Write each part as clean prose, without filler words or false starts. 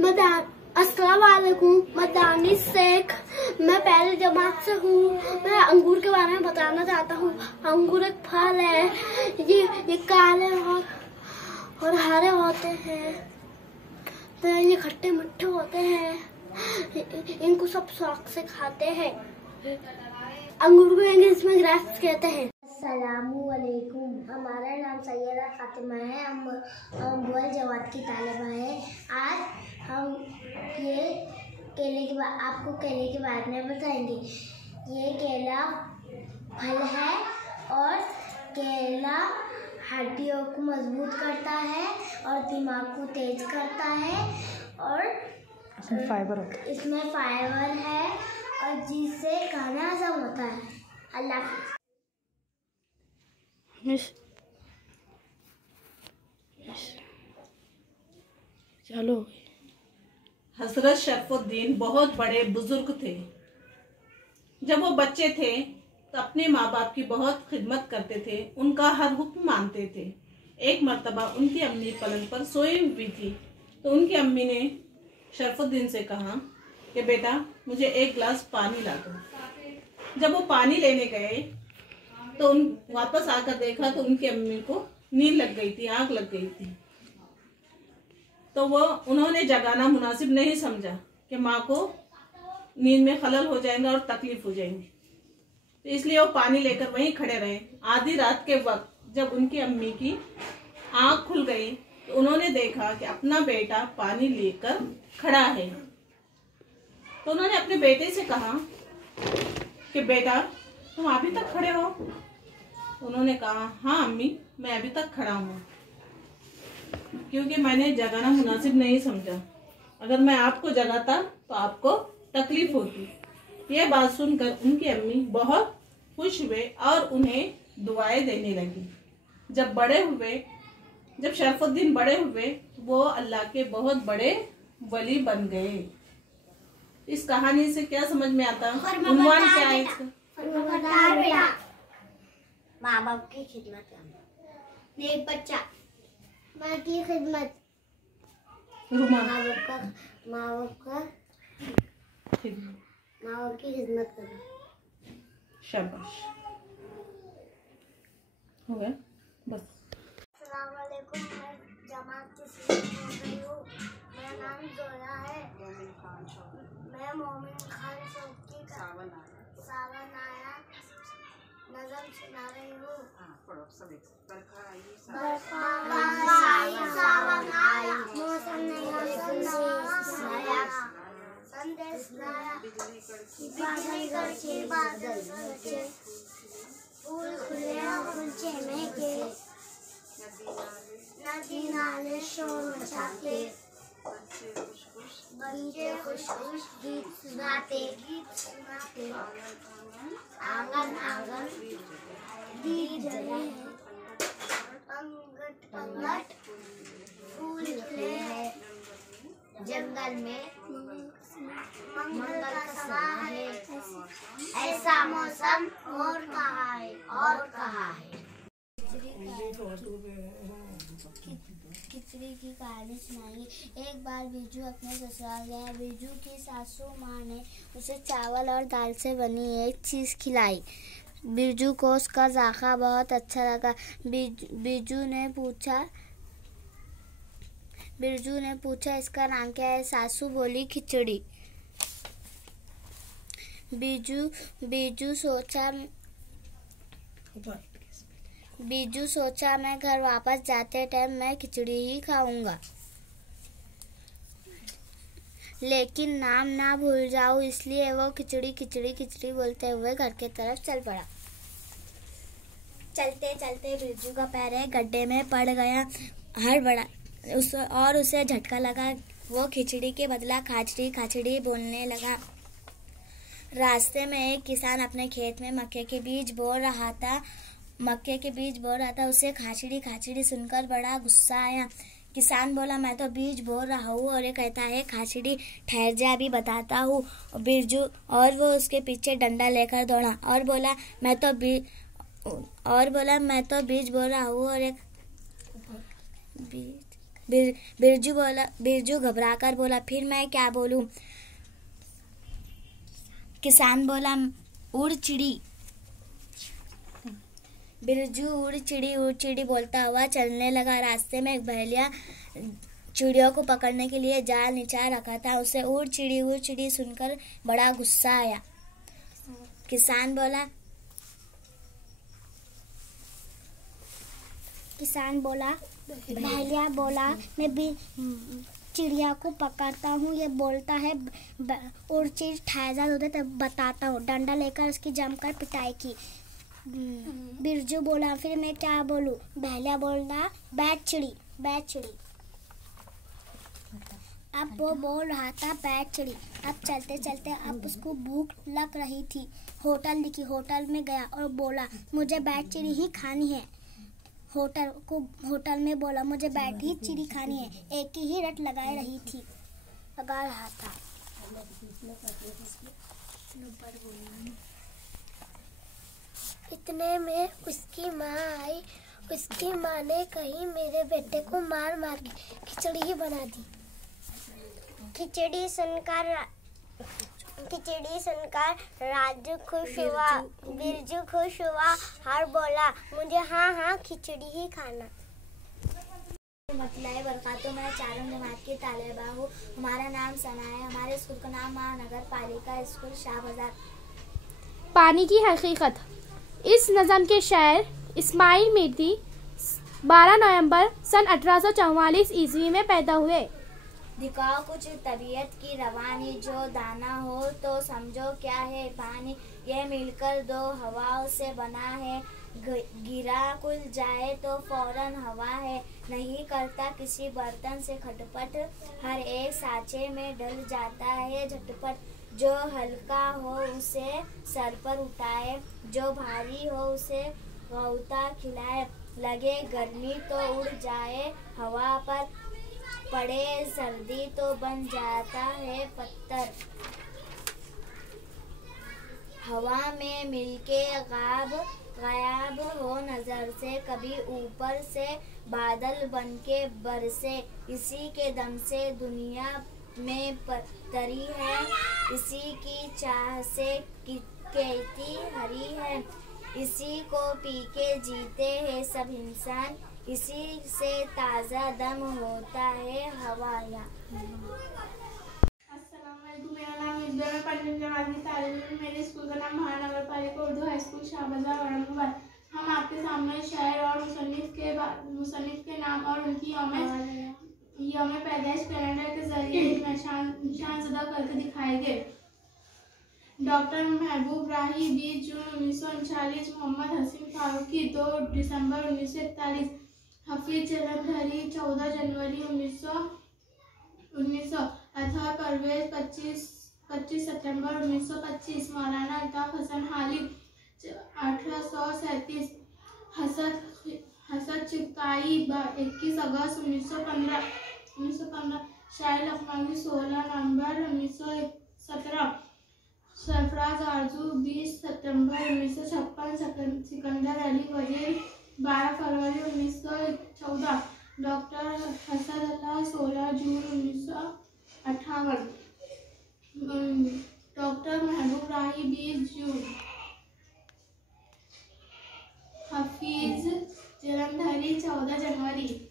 अस्सलाम वालेकुम, मैं दानिश शेख। मैं पहली जमात से हूँ। मैं अंगूर के बारे में बताना चाहता हूँ। अंगूर एक फल है। ये काले और हरे होते हैं। तो ये खट्टे मिठे होते हैं। इनको सब शौक से खाते हैं। अंगूर को इंग्लिश में ग्रेप्स कहते हैं। अस्सलामुअलैकुम। हमारा नाम सैयदा फातिमा है। हम बुअल जवाद की तालिबा है। आज हम ये आपको केले के बारे में बताएंगे। ये केला फल है और केला हड्डियों को मजबूत करता है और दिमाग को तेज करता है और इसमें फाइबर है और जिससे खाना हजम होता है। अल्लाह चलो। हजरत शरफुद्दीन बहुत बड़े बुजुर्ग थे। जब वो बच्चे थे तो अपने माँ बाप की बहुत खिदमत करते थे, उनका हर हुक्म मानते थे। एक मर्तबा उनकी अम्मी पलंग पर सोई हुई थी तो उनकी अम्मी ने शरफुद्दीन से कहा कि बेटा मुझे एक गिलास पानी ला दो। जब वो पानी लेने गए तो वापस आकर देखा तो उनकी अम्मी को नींद लग गई थी, आग लग गई थी। तो उन्होंने जगाना मुनासिब नहीं समझा कि माँ को नींद में खलल हो जाएगा और तकलीफ हो जाएंगी, तो इसलिए वो पानी लेकर वहीं खड़े रहे। आधी रात के वक्त जब उनकी अम्मी की आँख खुल गई तो उन्होंने देखा कि अपना बेटा पानी लेकर खड़ा है। तो उन्होंने अपने बेटे से कहा कि बेटा तुम अभी तक खड़े हो? उन्होंने कहा हाँ अम्मी, मैं अभी तक खड़ा हूँ क्योंकि मैंने जगाना मुनासिब नहीं समझा। अगर मैं आपको जगाता तो आपको तकलीफ होती। यह बात सुनकर उनकी अम्मी बहुत खुश हुए और उन्हें दुआएं देने लगी। जब शरफुद्दीन बड़े हुए वो अल्लाह के बहुत बड़े वली बन गए। इस कहानी से क्या समझ में आता? उन्वान क्या है इसका? माँ बाप की खिदमत करना। एक बच्चा माँ की खिदमत, माँ बाप की खिदमत करना। शाबाश, हो गया बस। अस्सलाम वालेकुम। मैं जमात की सीनियर बोल रही हूँ। मेरा नाम जोया है। मैं मोमिन खान चौकी का सावन आया नज़म सुना रही हूँ। सावन आया, मौसम नया, संदेश लाया, बादल गरजे, फूल खुले फूल महके, नदी नाले शोर मचाते, बच्चे खुश खुश गीत सुनाते, आंगन आंगन दीप जले हैं, पंगट फूल खिले हैं, जंगल में मंगल का समा है। ऐसा मौसम और कहाँ है? खिचड़ी की कहानी सुनाएंगे। एक बार बिरजू अपने ससुराल गया। बिरजू की सासू माँ ने उसे चावल और दाल से बनी एक चीज़ खिलाई। बिरजू को उसका जायका बहुत अच्छा लगा। बिरजू ने पूछा इसका नाम क्या है? सासू बोली खिचड़ी। बिरजू सोचा मैं घर वापस जाते टाइम मैं खिचड़ी ही खाऊंगा, लेकिन नाम ना भूल जाऊं, इसलिए वो खिचड़ी बोलते हुए घर के तरफ चल पड़ा। चलते चलते बिरजू का पैर एक गड्ढे में पड़ गया। उसे झटका लगा। वो खिचड़ी के बदला खाचड़ी बोलने लगा। रास्ते में एक किसान अपने खेत में मक्के के बीज बो रहा था। उसे खाचड़ी सुनकर बड़ा गुस्सा आया। किसान बोला मैं तो बीज बो रहा हूँ और ये कहता है खाचड़ी, ठहर जा अभी बताता हूँ। बिरजू और वो उसके पीछे डंडा लेकर दौड़ा और बोला मैं तो बीज बो रहा हूँ और एक बिरजू घबराकर बोला, फिर मैं क्या बोलूं? किसान बोला, उड़ चिड़ी। बिरजू उड़ चिड़ी बोलता हुआ चलने लगा। रास्ते में एक बहेलिया चिड़ियों को पकड़ने के लिए जाल निचा रखा था। उसे उड़ चिड़ी सुनकर बड़ा गुस्सा आया। किसान बोला, बहेलिया बोला, मैं भी चिड़िया को पकड़ता हूँ, ये बोलता है उड़ चिड़ी ठहर दे तब बताता हूँ। डंडा लेकर उसकी जमकर पिटाई की। बिरजू बोला, फिर मैं क्या बोलूं? बहेलिया बोला, बैठ चिड़ी। अब वो बोल रहा था, बैठ चिड़ी। अब चलते चलते अब उसको भूख लग रही थी। होटल दिखी, होटल में गया और बोला, मुझे बैठ चिड़ी ही खानी है। होटल में बोला, मुझे बैठ ही चिड़ी खानी है। एक ही रट लगा रहा था। इतने में उसकी माँ आई। उसकी माँ ने कहीं मेरे बेटे को मार के खिचड़ी ही बना दी। खिचड़ी सुनकर राजू खुश हुआ, बिरजू खुश हुआ और बोला, मुझे हाँ खिचड़ी ही खाना। मतलाई बरकातों में 4वीं जमात की तालिबा हूँ। हमारा नाम सना है। हमारे स्कूल का नाम महानगर पालिका स्कूल शाह बाजार। पानी की हकीकत। इस नज़म के शायर इस्माइल मीर्ती 12 नवंबर सन 1844 ईस्वी में पैदा हुए। दिखाओ कुछ तबीयत की रवानी, जो दाना हो तो समझो क्या है पानी। ये मिलकर दो हवाओं से बना है, गिरा कुल जाए तो फौरन हवा है। नहीं करता किसी बर्तन से खटपट, हर एक सांचे में डल जाता है झटपट। जो हल्का हो उसे सर पर उठाए, जो भारी हो उसे गौता खिलाए। लगे गर्मी तो उड़ जाए हवा पर, पड़े सर्दी तो बन जाता है पत्थर। हवा में मिलके गायब हो नजर से, कभी ऊपर से बादल बनके बरसे। इसी के दम से दुनिया में तरी है, इसी की चाह से खेती हरी है। इसी को पी के जीते हैं सब इंसान, इसी से ताज़ा दम होता है हवाया। अस्सलामुअलैकुम, मेरा नाम इब्दा है। 5वीं जमात की तालिब हूँ। मेरे स्कूल का नाम महानगर पालिका उर्दू हाई स्कूल शाह बाजार औरंगाबाद। हम आपके सामने शायर और मुसन्निफ के नाम और उनकी यौम पैदाइश कैलेंडर के जरिए शानज़दा करके दिखाएंगे। डॉक्टर महबूब राही 20 जून 1939, मोहम्मद हसीन फारूकी 2 दिसंबर 1941, हफीज जलंधरी 14 जनवरी 1900, अतहर परवेज 25 सितंबर 1925, मौलाना अल्ताफ हसन हाली 1837, हसद चिक्ताई 21 अगस्त 1915, शाहिद लखनवी 16 नवंबर 1917, सरफराज आरजू 20 सितंबर 1956, सिकंदर अली वजीर 12 फरवरी 1914, डॉक्टर हसन अल्लाह 16 जून 1958, डॉक्टर महबूब राही 20 जून, हफीज जलंधरी 14 जनवरी।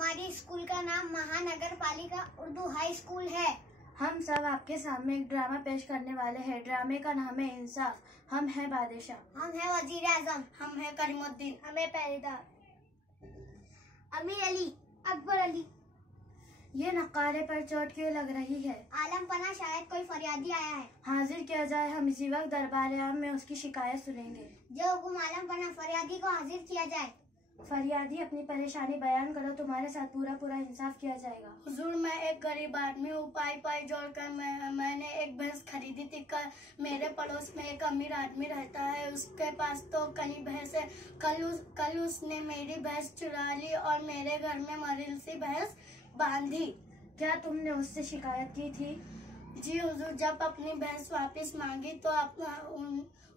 हमारी स्कूल का नाम महानगर पालिका उर्दू हाई स्कूल है। हम सब आपके सामने एक ड्रामा पेश करने वाले हैं। ड्रामे का नाम है इंसाफ। हम हैं बादशाह। हम हैं वजीर आजम। हम हैं करीमुद्दीन। हमें पहरेदार। अमीर अली, अकबर अली। ये नकारे पर चोट क्यों लग रही है? आलम पना, शायद कोई फरियादी आया है। हाजिर किया जाए। हम इसी वक्त दरबार आम में उसकी शिकायत सुनेंगे। जो हुकुम आलम पना, फरियादी को हाजिर किया जाए। फरियादी अपनी परेशानी बयान करो, तुम्हारे साथ पूरा इंसाफ किया जाएगा। हुजूर, मैं एक गरीब आदमी हूँ। पाई जोड़कर मैंने एक भैंस खरीदी थी। मेरे पड़ोस में एक अमीर आदमी रहता है, उसके पास तो कई भैंस है। कल उसने मेरी भैंस चुरा ली और मेरे घर में मरील सी भैंस बांधी। क्या तुमने उससे शिकायत की थी? जी हुजूर, जब अपनी भैंस वापस मांगी तो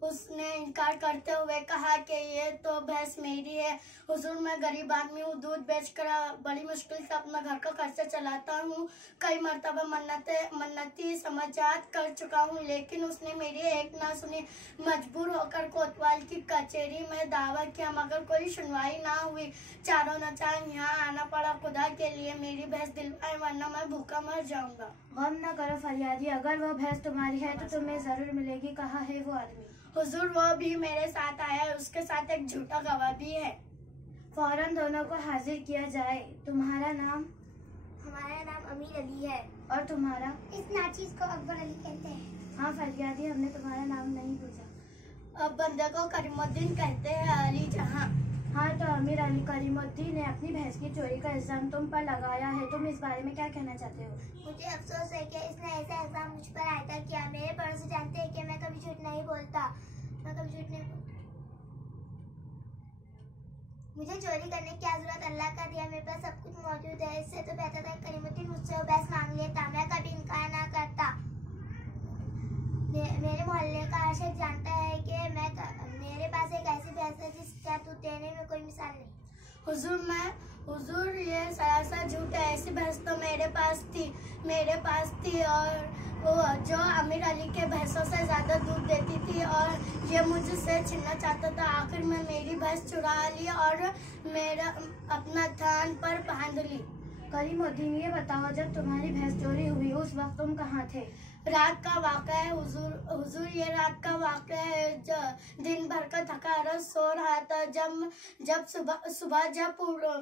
उसने इनकार करते हुए कहा कि ये तो भैंस मेरी है। हुजूर, मैं गरीब आदमी हूँ, दूध बेचकर बड़ी मुश्किल से अपना घर का खर्चा चलाता हूँ। कई मर्तबा मन्नती समाजात कर चुका हूँ, लेकिन उसने मेरी एक ना सुनी। मजबूर होकर कोतवाल की कचहरी में दावा किया, मगर कोई सुनवाई ना हुई। चारों नचार यहाँ आना पड़ा। खुदा के लिए मेरी भैंस दिलवाए, वरना मैं भूखा मर जाऊंगा। गम न करो फरियादी, अगर वो भैंस तुम्हारी है तो तुम्हें जरूर मिलेगी। कहाँ है वो आदमी? हुजूर, वो भी मेरे साथ आया है, उसके साथ एक झूठा गवाह भी है। फौरन दोनों को हाजिर किया जाए। तुम्हारा नाम? हमारा नाम अमीर अली है। और तुम्हारा? इस नाचीज को अकबर अली कहते हैं। हाँ फरियादी, हमने तुम्हारा नाम नहीं पूछा। अब बंदे को करीमुद्दीन कहते हैं, अली जहां। हाँ, तो अमीर अली, करीमुद्दीन ने अपनी भैंस की चोरी का इल्जाम तुम पर लगाया है। तुम इस बारे में क्या कहना चाहते हो? मुझे अफसोस है कि इसने ऐसा इल्जाम मुझ पर आयदा किया। मेरे पड़ोसी जानते हैं कि मैं कभी झूठ नहीं बोलता। मुझे चोरी करने की क्या जरूरत? अल्लाह का दिया, मेरे पास सब कुछ मौजूद है। इससे तो बेहतर था करीमुद्दीन मुझसे वो भैंस मांग लेता, मैं कभी इनकार ना करता। मेरे मोहल्ले का हर शख्स जानता है कि मेरे पास एक ऐसी भैंस है जिसका तू देने में कोई मिसाल नहीं। हुजूर, ये सरासर झूठ है। ऐसी भैंस तो मेरे पास थी और वो जो अमीर अली के भैंसों से ज्यादा दूध देती थी और ये मुझसे छीनना चाहता था। आखिर में मेरी भैंस चुरा ली और मेरा अपना थान पर बांध ली। करीमुद्दीन, ये बताओ, जब तुम्हारी भैंस चोरी हुई उस वक्त तुम कहाँ थे? रात का वाक़या है हुजूर, ये रात का वाक़या है। दिन भर का थका हारा सो रहा था। जब सुबह जब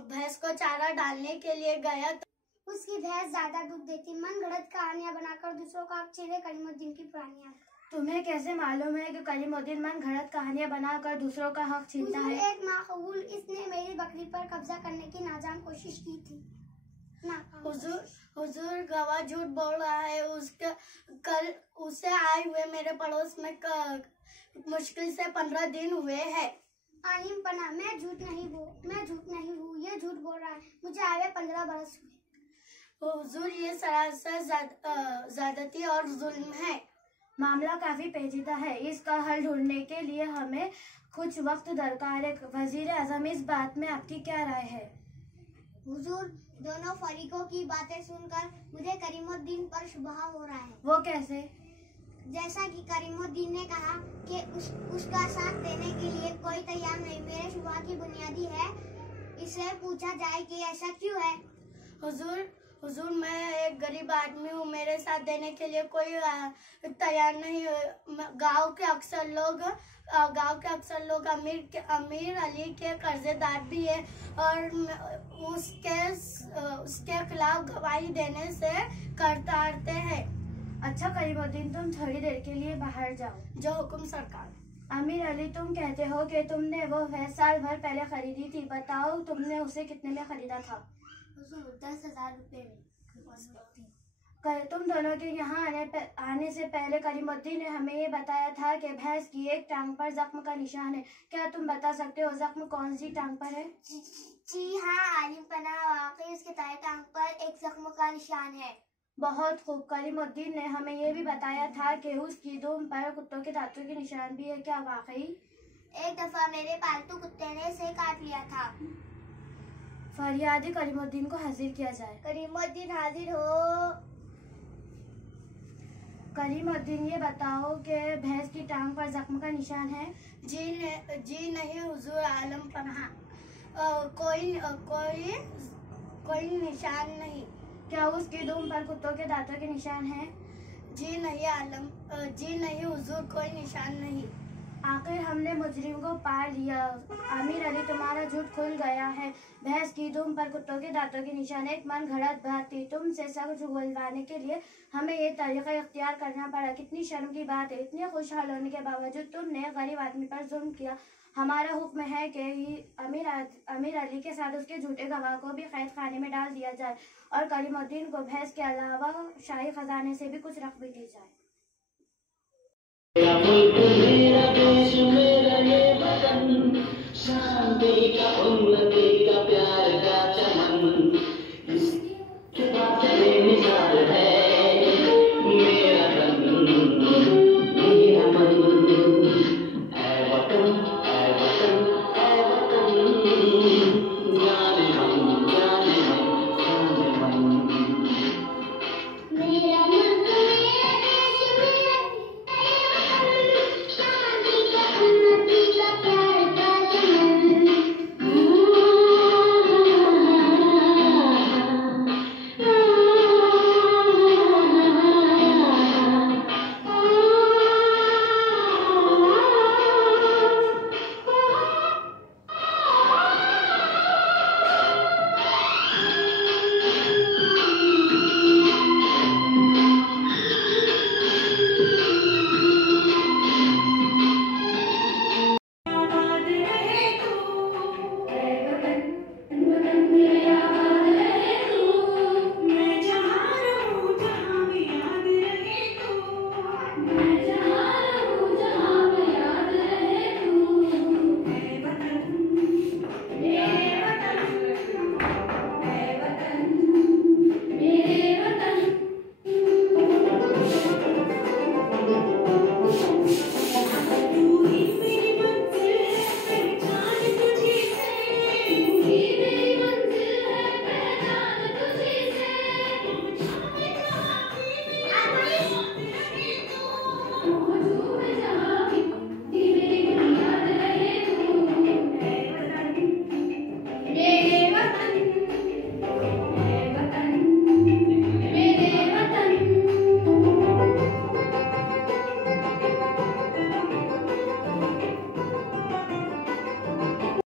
भैंस को चारा डालने के लिए गया तो उसकी भैंस ज्यादा दूध देती। मन गढ़ंत कहानियां बनाकर दूसरों का हक छीने करीमुद्दीन की पुरानी। तुम्हें कैसे मालूम है कि करीमुद्दीन मन घड़त कहानियां बनाकर दूसरों का हक छीनता है? एक माकूल, इसने मेरी बकरी पर कब्जा करने की नाजान कोशिश की थी। हुजूर, गवाह झूठ बोल रहा है। कल उसे आए हुए मेरे पड़ोस में मुश्किल से 15 दिन हुए हैं। आलिम पना, मैं झूठ नहीं हूँ, ये झूठ बोल रहा है। मुझे आए 15 बरस हुए। हुजूर, ये सरासर ज्यादती और जुल्म है। मामला काफी पेचीदा है। इसका हल ढूंढने के लिए हमें कुछ वक्त दरकार है। वजीर आजम, इस बात में आपकी क्या राय है? हुजूर, दोनों फरीकों की बातें सुनकर मुझे करीमुद्दीन पर शुबहा हो रहा है। वो कैसे? जैसा कि करीमुद्दीन ने कहा कि उसका साथ देने के लिए कोई तैयार नहीं। मेरे शुबहा की बुनियादी है, इसे पूछा जाए कि ऐसा क्यों है। हुजूर, मैं एक गरीब आदमी हूँ, मेरे साथ देने के लिए कोई तैयार नहीं। गांव के अक्सर लोग अमीर अली के कर्जेदार भी है और उसके खिलाफ गवाही देने से करतारते हैं। अच्छा करीमुद्दीन, तुम थोड़ी देर के लिए बाहर जाओ। जो हुक्म सरकार। अमीर अली, तुम कहते हो कि तुमने वो भैंस साल भर पहले खरीदी थी। बताओ, तुमने उसे कितने में खरीदा था? 10,000 रुपए में। तुम दोनों के यहाँ आने से पहले करीमुद्दीन ने हमें ये बताया था कि भैंस की एक टांग पर जख्म का निशान है। क्या तुम बता सकते हो जख्म कौन सी टांग पर है? जी हाँ आलिम पना, वाकई उसके दाएं टांग पर एक जख्म का निशान है। बहुत खूब। करीमुद्दीन ने हमें ये भी बताया था कि उसकी दुम पर कुत्तों के दांतों के निशान भी है। क्या वाकई? एक दफा मेरे पालतू कुत्ते ने इसे काट लिया था। फरियादी करीमुद्दीन को हाजिर किया जाए। करीमुद्दीन हाजिर हो। करीमुद्दीन, ये बताओ कि भैंस की टांग पर जख्म का निशान है? जी नहीं हुजूर आलम पनाह, कोई कोई निशान नहीं। क्या उसकी दुम पर कुत्तों के दांतों के निशान हैं? जी नहीं हुजूर, कोई निशान नहीं। आखिर हमने मुजरिम को पा लिया। आमिर अली, तुम्हारा झूठ खुल गया है। भैंस की दुम पर कुत्तों के दांतों के निशान एक मन घड़त बात थी। तुमसे सच उगलवाने के लिए हमें ये तरीका इख्तियार करना पड़ा। कितनी शर्म की बात है, इतने खुशहाल होने के बावजूद तुमने गरीब आदमी पर जुल्म किया। हमारा हुक्म है कि अमीर अली के साथ उसके झूठे गवाह को भी कैद खाने में डाल दिया जाए और करीमुद्दीन को भैंस के अलावा शाही खजाने से भी कुछ रख भी दी जाए। मेरा मुल्क, मेरा देश, मेरा ये वतन, शांति का उन्नति का प्यार का चमन, इसके बाद बेमिसाल है मेरा तन, मेरा मन। ऐ वतन, ऐ वतन, ऐ वतन, जाने मन, जाने मन, जाने मन। मेरा मुल्क, मेरा देश, मेरा शांति का उन्नति का प्यार का चमन।